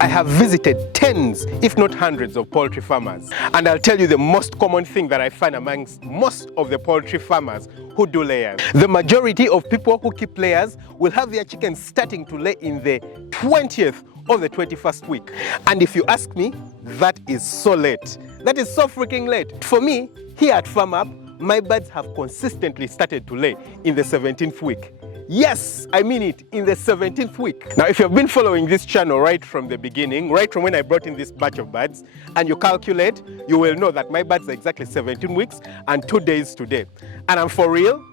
I have visited tens, if not hundreds, of poultry farmers, and I'll tell you the most common thing that I find amongst most of the poultry farmers who do layers. The majority of people who keep layers will have their chickens starting to lay in the 20th or the 21st week. And if you ask me, that is so late. That is so freaking late. For me, here at Farm Up, my birds have consistently started to lay in the 17th week. Yes, I mean it, in the 17th week. Now, if you've been following this channel right from the beginning, right from when I brought in this batch of birds, and you calculate, you will know that my birds are exactly 17 weeks and 2 days today. And I'm for real,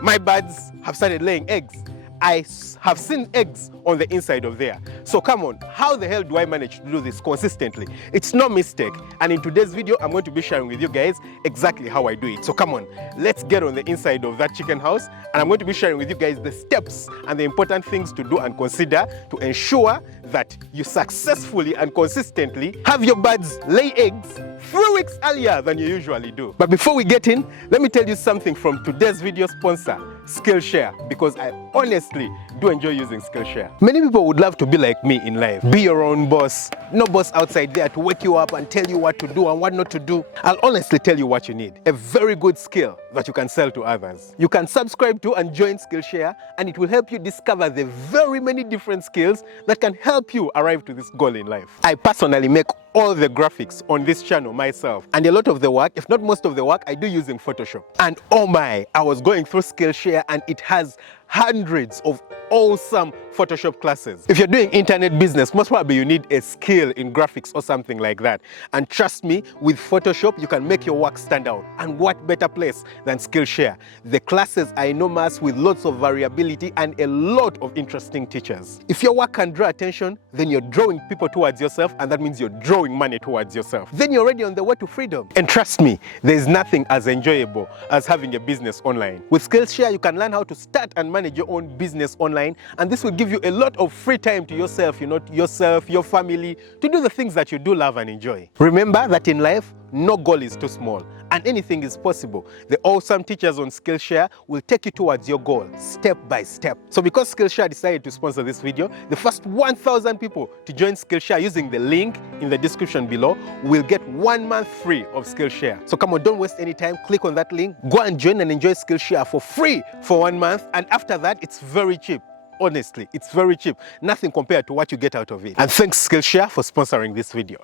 my birds have started laying eggs. I have seen eggs on the inside of there. So come on, how the hell do I manage to do this consistently? It's no mistake. And in today's video, I'm going to be sharing with you guys exactly how I do it. So come on, let's get on the inside of that chicken house. And I'm going to be sharing with you guys the steps and the important things to do and consider to ensure that you successfully and consistently have your birds lay eggs 3 weeks earlier than you usually do. But before we get in, let me tell you something from today's video sponsor, Skillshare, because I honestly do enjoy using Skillshare. Many people would love to be like me in life. Be your own boss. No boss outside there to wake you up and tell you what to do and what not to do. I'll honestly tell you what you need. A very good skill that you can sell to others. You can subscribe to and join Skillshare, and it will help you discover the very many different skills that can help you arrive to this goal in life. I personally make all the graphics on this channel myself, and a lot of the work, if not most of the work, I do using Photoshop. And oh my, I was going through Skillshare and it has hundreds of awesome Photoshop classes. If you're doing internet business, most probably you need a skill in graphics or something like that. And trust me, with Photoshop, you can make your work stand out. And what better place than Skillshare? The classes are enormous with lots of variability and a lot of interesting teachers. If your work can draw attention, then you're drawing people towards yourself, and that means you're drawing money towards yourself. Then you're already on the way to freedom. And trust me, there's nothing as enjoyable as having a business online. With Skillshare, you can learn how to start and manage your own business online, and this will give you a lot of free time to yourself, your family, to do the things that you do love and enjoy. Remember that in life, no goal is too small and anything is possible. The awesome teachers on Skillshare will take you towards your goal step by step. So because Skillshare decided to sponsor this video, the first 1,000 people to join Skillshare using the link in the description below will get 1 month free of Skillshare. So come on, don't waste any time. Click on that link, go and join and enjoy Skillshare for free for 1 month. And after that, it's very cheap. Honestly, it's very cheap. Nothing compared to what you get out of it. And thanks Skillshare for sponsoring this video.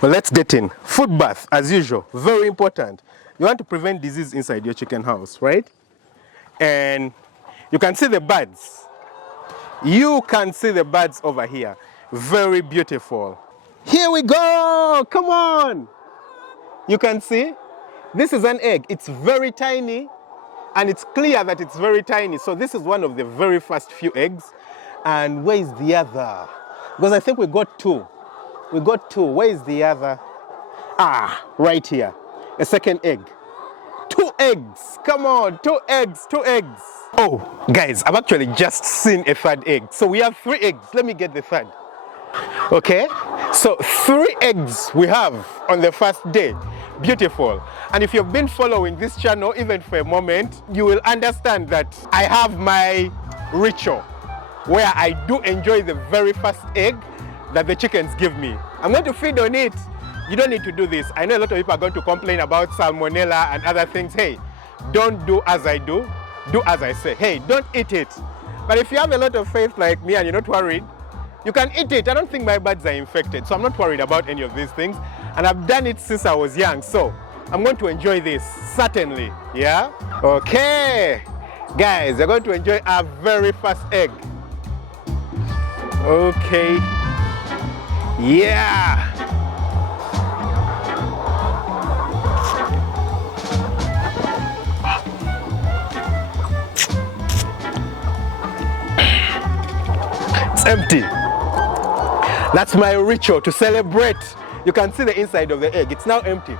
Well, let's get in. Food bath, as usual, very important. You want to prevent disease inside your chicken house, right? And you can see the birds. You can see the birds over here. Very beautiful. Here we go. Come on. You can see, this is an egg. It's very tiny. And it's clear that it's very tiny. So this is one of the very first few eggs. And where is the other? Because I think we got two. We got two. Where is the other? Ah, right here. A second egg. 2 eggs. Come on, 2 eggs, 2 eggs. Oh, guys, I've actually just seen a third egg. So we have 3 eggs. Let me get the third. Okay, so 3 eggs we have on the first day. Beautiful. And if you've been following this channel even for a moment, you will understand that I have my ritual where I do enjoy the very first egg that the chickens give me. I'm going to feed on it. You don't need to do this. I know a lot of people are going to complain about salmonella and other things. Hey, don't do as I do. Do as I say. Hey, don't eat it. But if you have a lot of faith like me and you're not worried, you can eat it. I don't think my birds are infected, so I'm not worried about any of these things. And I've done it since I was young, so I'm going to enjoy this, certainly, yeah? Okay, guys, you're going to enjoy our very first egg. Okay, yeah. It's empty. That's my ritual to celebrate. You can see the inside of the egg. It's now empty.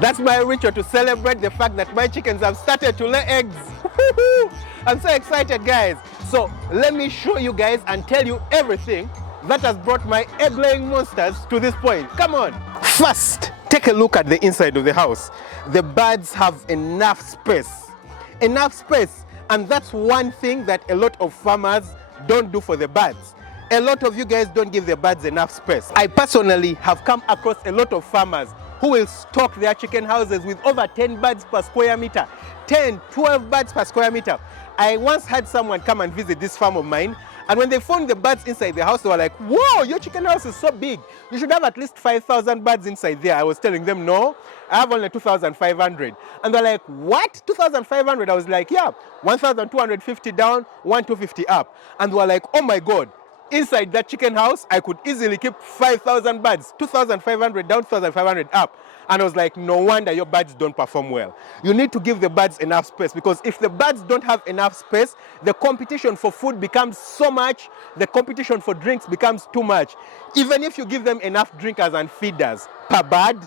That's my ritual to celebrate the fact that my chickens have started to lay eggs. I'm so excited, guys. So let me show you guys and tell you everything that has brought my egg-laying monsters to this point. Come on. First, take a look at the inside of the house. The birds have enough space. Enough space. And that's one thing that a lot of farmers don't do for the birds. A lot of you guys don't give the birds enough space. I personally have come across a lot of farmers who will stock their chicken houses with over 10 birds per square meter, 10, 12 birds per square meter. I once had someone come and visit this farm of mine, and when they found the birds inside the house, they were like, whoa, your chicken house is so big. You should have at least 5,000 birds inside there. I was telling them, no, I have only 2,500. And they're like, what? 2,500? I was like, yeah, 1,250 down, 1,250 up. And they were like, oh my God. Inside that chicken house, I could easily keep 5,000 birds, 2,500 down, 2,500 up. And I was like, no wonder your birds don't perform well. You need to give the birds enough space, because if the birds don't have enough space, the competition for food becomes so much, the competition for drinks becomes too much. Even if you give them enough drinkers and feeders per bird,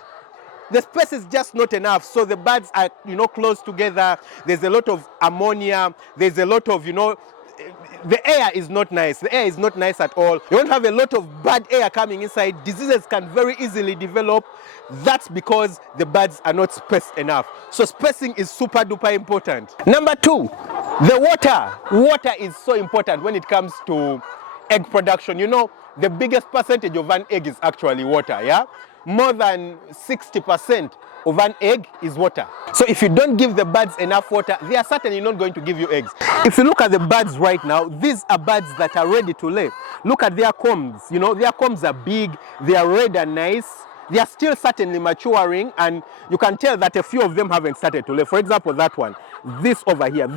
the space is just not enough. So the birds are, close together. There's a lot of ammonia. There's a lot of, the air is not nice. The air is not nice at all. You won't have a lot of bad air coming inside. Diseases can very easily develop. That's because the birds are not spaced enough. So spacing is super duper important. Number two, the water. Water is so important when it comes to egg production. The biggest percentage of an egg is actually water, yeah? More than 60% of an egg is water. So if you don't give the birds enough water, they are certainly not going to give you eggs. If you look at the birds right now, these are birds that are ready to lay. Look at their combs. Their combs are big, they are red and nice. They are still certainly maturing, and you can tell that a few of them haven't started to lay. For example, that one, this over here,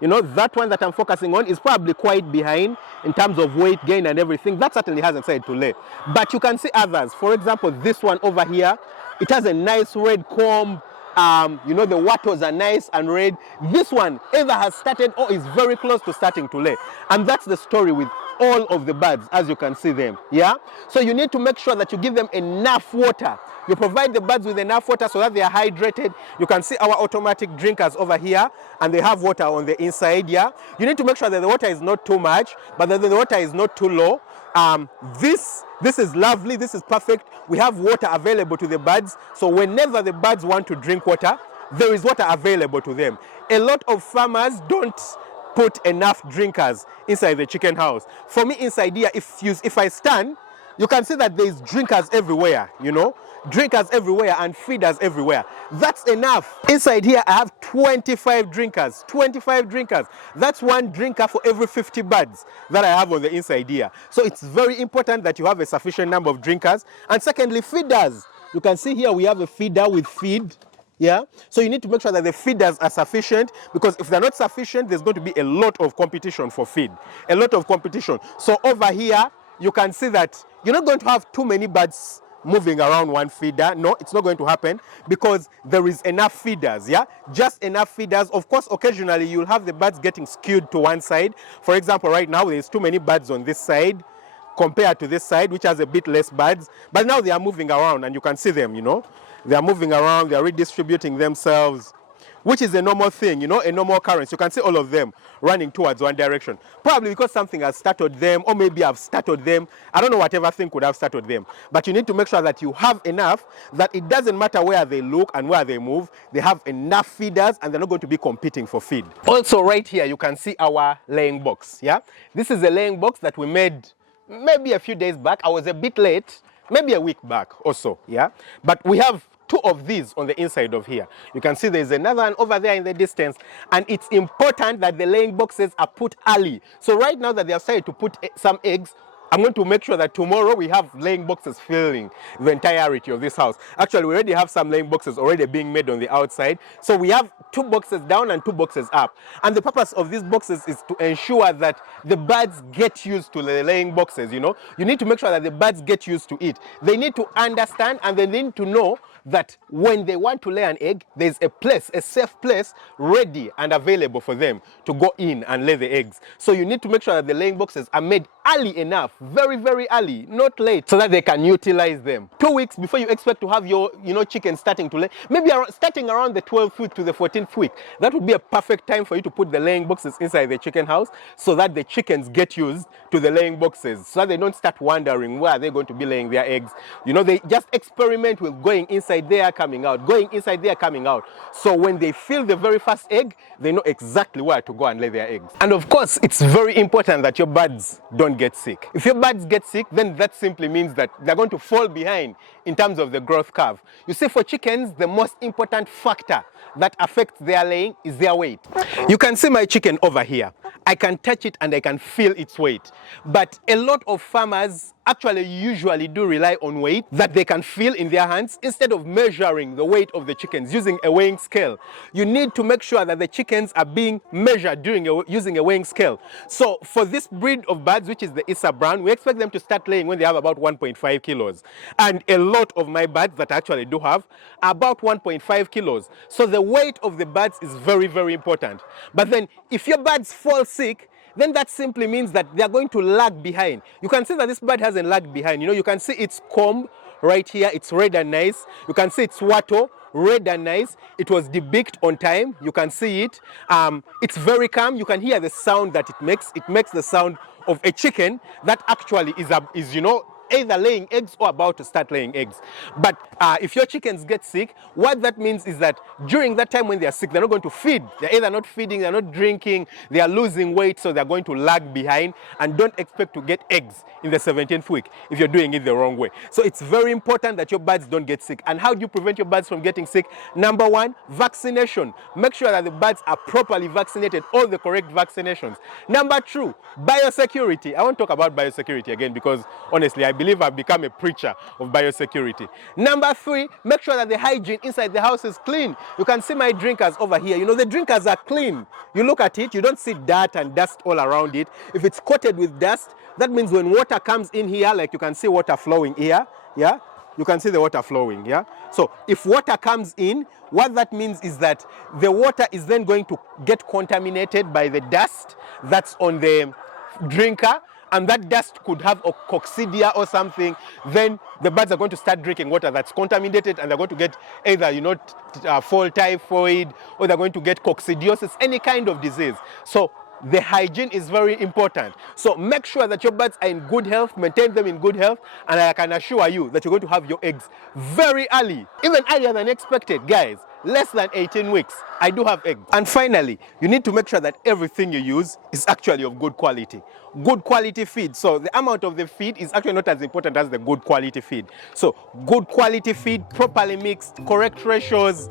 that one that I'm focusing on is probably quite behind in terms of weight gain and everything. That certainly hasn't started to lay. But you can see others. For example, this one over here, it has a nice red comb. The wattles are nice and red. This one either has started or is very close to starting to lay. And that's the story with all of the birds, as you can see them, yeah? So you need to make sure that you give them enough water. You provide the birds with enough water so that they are hydrated. You can see our automatic drinkers over here, and they have water on the inside, yeah? You need to make sure that the water is not too much, but that the water is not too low. This is lovely, this is perfect. We have water available to the birds, so whenever the birds want to drink water, there is water available to them. A lot of farmers don't put enough drinkers inside the chicken house. For me, inside here, if I stand, you can see that there's drinkers everywhere, drinkers everywhere and feeders everywhere. That's enough. Inside here, I have 25 drinkers. That's one drinker for every 50 birds that I have on the inside here. So it's very important that you have a sufficient number of drinkers. And secondly, feeders. You can see here we have a feeder with feed. Yeah, so you need to make sure that the feeders are sufficient, because if they're not sufficient, there's going to be a lot of competition for feed, a lot of competition. So over here, you can see that you're not going to have too many birds moving around one feeder. No, it's not going to happen, because there is enough feeders, yeah, just enough feeders. Of course, occasionally you'll have the birds getting skewed to one side. For example, right now there's too many birds on this side compared to this side, which has a bit less birds, but now they are moving around and you can see them, they are moving around, they are redistributing themselves, which is a normal thing, a normal occurrence. You can see all of them running towards one direction, probably because something has startled them, or maybe I've startled them. I don't know, whatever thing could have startled them, but you need to make sure that you have enough, that it doesn't matter where they look and where they move, they have enough feeders and they're not going to be competing for feed. Also right here, you can see our laying box, yeah? This is a laying box that we made maybe a few days back. I was a bit late, maybe a week back or so, yeah? But we have two of these on the inside of here. You can see there's another one over there in the distance, and it's important that the laying boxes are put early. So right now that they have started to put some eggs, I'm going to make sure that tomorrow we have laying boxes filling the entirety of this house. Actually, we already have some laying boxes already being made on the outside. So we have 2 boxes down and 2 boxes up. And the purpose of these boxes is to ensure that the birds get used to the laying boxes, You need to make sure that the birds get used to it. They need to understand, and they need to know that when they want to lay an egg, there's a place, a safe place, ready and available for them to go in and lay the eggs. So you need to make sure that the laying boxes are made early enough, very, very early, not late, so that they can utilize them. 2 weeks before you expect to have your, chicken starting to lay, maybe starting around the 12th week to the 14th week, that would be a perfect time for you to put the laying boxes inside the chicken house, so that the chickens get used to the laying boxes, so that they don't start wondering where they're going to be laying their eggs. They just experiment with going inside there, coming out, going inside there, coming out. So when they feel the very first egg, they know exactly where to go and lay their eggs. And of course, it's very important that your birds don't don't get sick. If your birds get sick, then that simply means that they're going to fall behind in terms of the growth curve. You see, for chickens, the most important factor that affects their laying is their weight. You can see my chicken over here. I can touch it and I can feel its weight. But a lot of farmers actually usually do rely on weight that they can feel in their hands instead of measuring the weight of the chickens using a weighing scale. You need to make sure that the chickens are being measured using a weighing scale. So for this breed of birds, which is the Issa Brown, we expect them to start laying when they have about 1.5 kilos. And a lot of my birds that I actually do have are about 1.5 kilos. So the weight of the birds is very, very important. But then if your birds fall sick, then that simply means that they are going to lag behind. You can see that this bird hasn't lagged behind. You can see its comb right here. It's red and nice. You can see its wattle, red and nice. It was debeaked on time. You can see it. It's very calm. You can hear the sound that it makes. It makes the sound of a chicken that actually is either laying eggs or about to start laying eggs. But if your chickens get sick, what that means is that during that time when they are sick, they're not going to feed. They're either not feeding, they're not drinking, they are losing weight, so they're going to lag behind, and don't expect to get eggs in the 17th week if you're doing it the wrong way. So it's very important that your birds don't get sick. And how do you prevent your birds from getting sick? Number one, vaccination. Make sure that the birds are properly vaccinated, all the correct vaccinations. Number two, biosecurity. I won't talk about biosecurity again because honestly, I believe I've become a preacher of biosecurity. Number three, make sure that the hygiene inside the house is clean. You can see my drinkers over here. The drinkers are clean. You look at it, you don't see dirt and dust all around it. If it's coated with dust, that means when water comes in here, like you can see water flowing here, yeah? You can see the water flowing, yeah? So if water comes in, what that means is that the water is then going to get contaminated by the dust that's on the drinker, and that dust could have a coccidia or something. Then the birds are going to start drinking water that's contaminated, and they're going to get either fall typhoid, or they're going to get coccidiosis, any kind of disease. So the hygiene is very important. So make sure that your birds are in good health, maintain them in good health, and I can assure you that you're going to have your eggs very early, even earlier than expected, guys. Less than 18 weeks, I do have eggs. And finally, you need to make sure that everything you use is actually of good quality. Good quality feed. So the amount of the feed is actually not as important as the good quality feed. So good quality feed, properly mixed, correct ratios.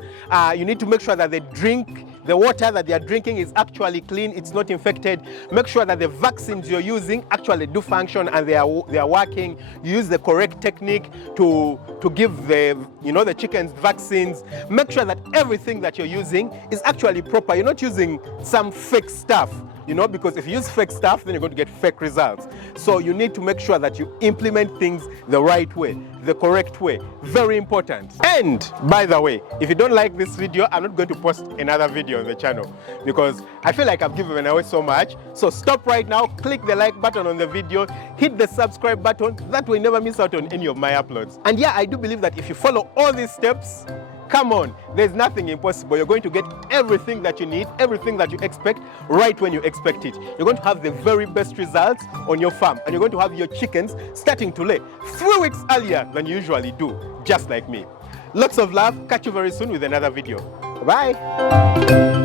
You need to make sure that the water that they are drinking is actually clean, it's not infected. Make sure that the vaccines you're using actually do function and they are working. You use the correct technique to give the chickens vaccines. Make sure that everything that you're using is actually proper. You're not using some fake stuff, because if you use fake stuff, then you're going to get fake results. So you need to make sure that you implement things the right way, the correct way. Very important. And by the way, if you don't like this video, I'm not going to post another video on the channel because I feel like I've given away so much. So stop right now, click the like button on the video, hit the subscribe button. That way you never miss out on any of my uploads. And yeah, I do believe that if you follow all these steps, come on, there's nothing impossible. You're going to get everything that you need, everything that you expect, right when you expect it. You're going to have the very best results on your farm, and you're going to have your chickens starting to lay 3 weeks earlier than you usually do, just like me. Lots of love. Catch you very soon with another video. Bye.